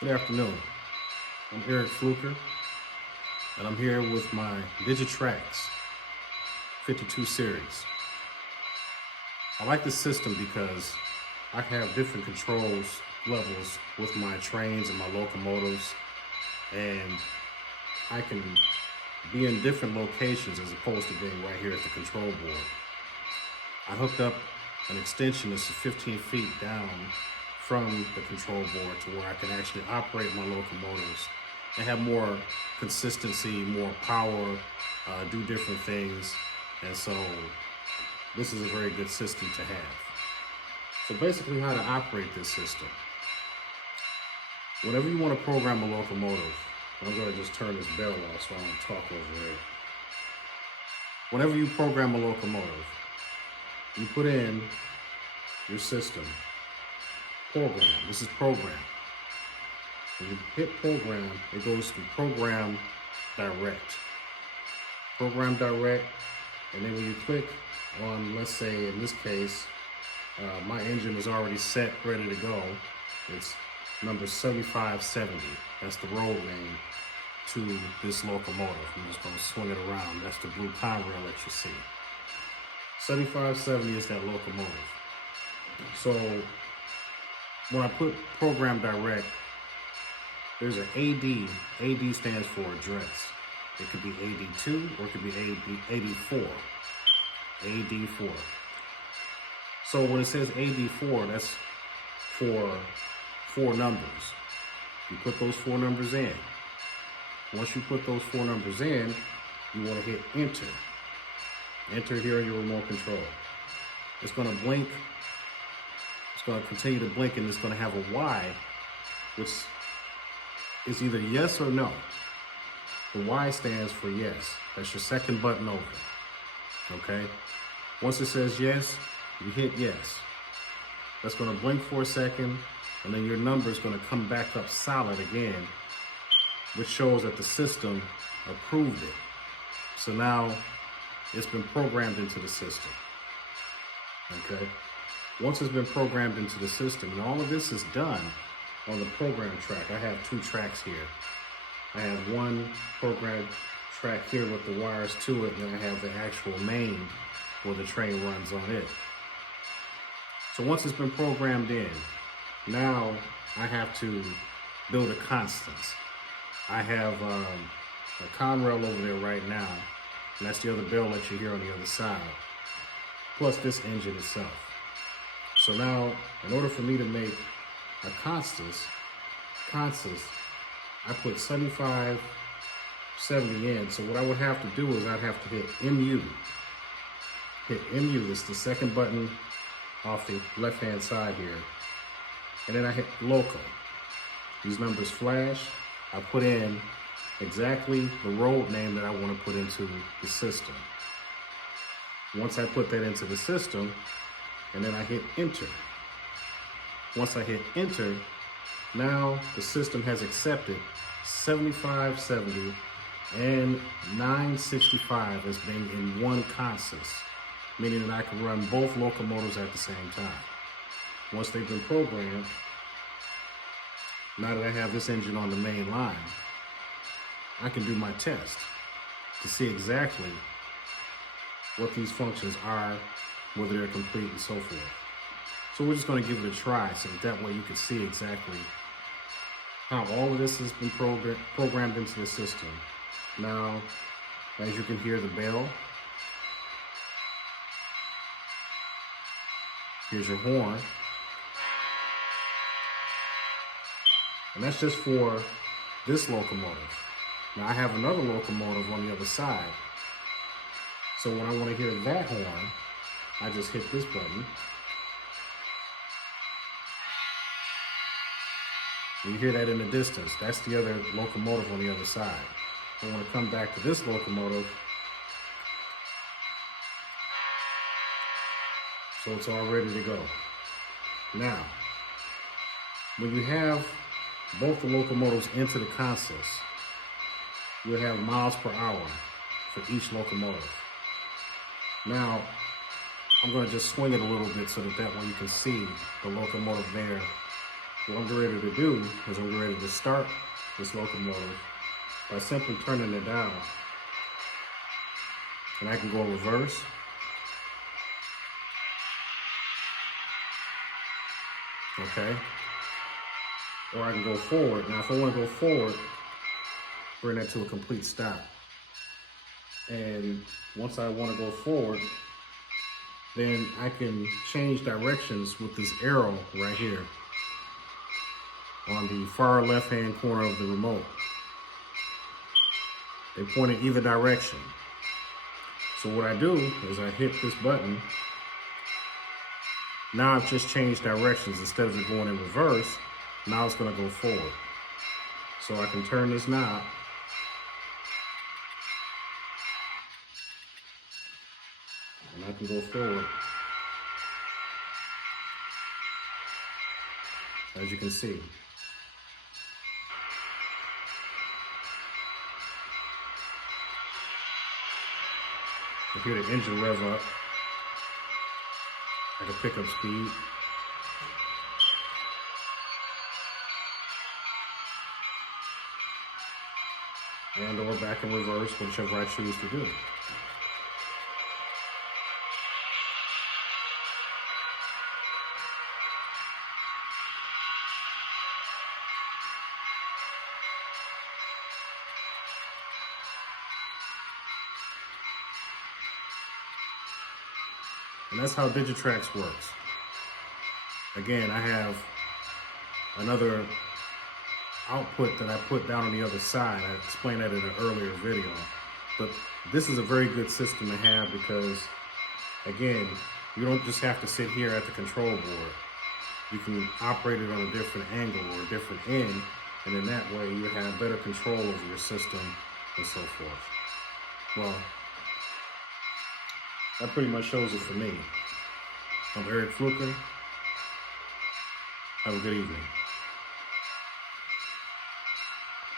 Good afternoon. I'm Eric Fluker, and I'm here with my Digitrax 52 series. I like this system because I have different controls levels with my trains and my locomotives, and I can be in different locations as opposed to being right here at the control board. I hooked up an extension that's 15 feet down from the control board to where I can actually operate my locomotives and have more consistency, more power, do different things. And so this is a very good system to have. So basically how to operate this system. Whenever you want to program a locomotive, I'm going to just turn this bell off so I don't talk over it. Whenever you program a locomotive, you put in your system. Program. This is program. When you hit program, it goes to program direct. Program direct, and then when you click on, let's say in this case, my engine is already set, ready to go. It's number 7570. That's the road name to this locomotive. I'm just going to swing it around. That's the blue conrail that you see. 7570 is that locomotive. So when I put program direct, there's an AD. AD stands for address. It could be AD2 or it could be AD4. AD4. So when it says AD4, that's for 4 numbers. You put those 4 numbers in. Once you put those 4 numbers in, you want to hit enter. Enter here in your remote control. It's going to blink. It's going to continue to blink, and it's going to have a Y, which is either yes or no. The Y stands for yes. That's your second button over. Okay? Once it says yes, you hit yes. That's going to blink for a second, and then your number is going to come back up solid again, which shows that the system approved it. So now it's been programmed into the system. Okay? Once it's been programmed into the system, and all of this is done on the program track. I have 2 tracks here. I have one program track here with the wires to it, and then I have the actual main where the train runs on it. So once it's been programmed in, now I have to build a constants. I have a conrail over there right now, and that's the other bell that you hear on the other side, plus this engine itself. So now, in order for me to make a constants, I put 7570 in. So what I would have to do is I'd have to hit MU. Hit MU, this is the second button off the left-hand side here. And then I hit local. These numbers flash. I put in exactly the road name that I want to put into the system. Once I put that into the system, and then I hit enter. Once I hit enter, now the system has accepted 7570 and 965 as being in one constant, meaning that I can run both locomotives at the same time. Once they've been programmed, now that I have this engine on the main line, I can do my test to see exactly what these functions are, whether they're complete and so forth. So we're just going to give it a try so that way you can see exactly how all of this has been programmed into the system. Now, as you can hear the bell, here's your horn. And that's just for this locomotive. Now I have another locomotive on the other side. So when I want to hear that horn, I just hit this button. You hear that in the distance. That's the other locomotive on the other side. I want to come back to this locomotive. So it's all ready to go. Now, when you have both the locomotives into the consoles, you'll have miles per hour for each locomotive. Now, I'm going to just swing it a little bit so that way you can see the locomotive there what I'm ready to do is I'm ready to start this locomotive by simply turning it down. And I can go reverse. Okay. Or I can go forward. Now, if I want to go forward, bring that to a complete stop. And once I want to go forward, then I can change directions with this arrow right here on the far left-hand corner of the remote. They point in either direction. So what I do is I hit this button. Now I've just changed directions. Instead of it going in reverse, now it's going to go forward. So I can turn this knob. And I can go forward. As you can see. I hear the engine rev up. I can pick up speed. And or back in reverse, whichever I choose to do. And that's how Digitrax works. Again, I have another output that I put down on the other side. I explained that in an earlier video. But this is a very good system to have because, again, you don't just have to sit here at the control board. You can operate it on a different angle or a different end, and in that way you have better control over your system and so forth. Well, that pretty much shows it for me. I'm Eric Fluker. Have a good evening.